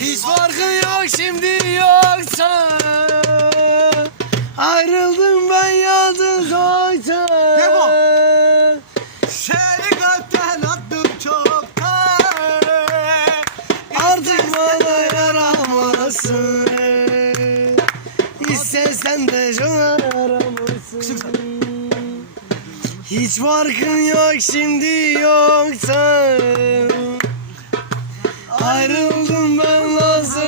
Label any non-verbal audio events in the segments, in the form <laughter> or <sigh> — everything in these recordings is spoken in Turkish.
Hiç farkı yok şimdi yoksa. Ayrıldım ben yalnız oysa. Seni kalpten attım çoktan. Artık bana yaramazsın. İstesen de şuna yaramazsın. Hiç farkın yok şimdi yoksa Ayrıldım ben nasıl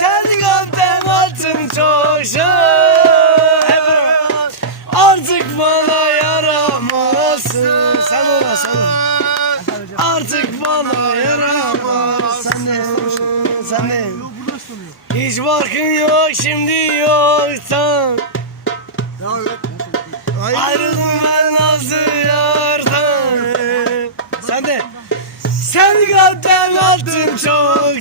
Sen kalpten çok şey Artık bana yaramazsın. Sen ona Artık bana yaramaz Sen de. Sen de Hiç farkın yok şimdi yoksa Nasıl yardan Sen de. Sen kalpten attın çoktan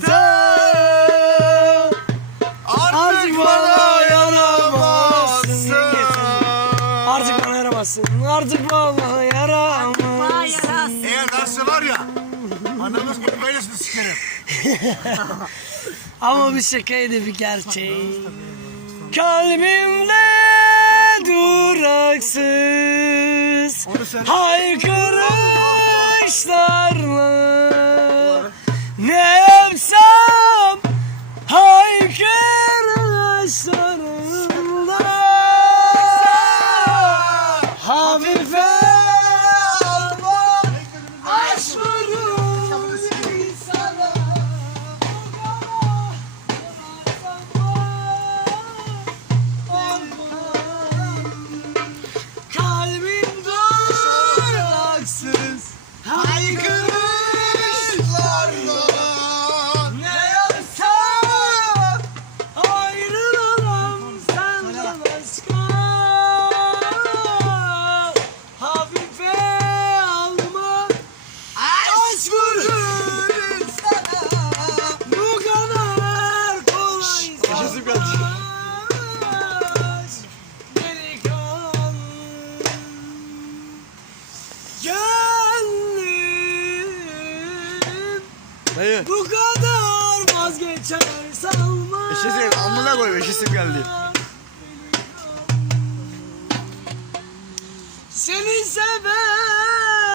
Artık bana yaramazsın. Artık bana yaramazsın. Artık bana yaramazsın. Eğer nasıl var ya? Anamız gibi böylesini sikerim. <laughs> Ama bir şakaydı bir gerçek Kalbimde Haykırışlarla Ne yapsam Haykırışlarla Hafife Gönlüm Dayı. Bu kadar vazgeçer sanma Eşesin amına koy eşesim geldi. Seni seven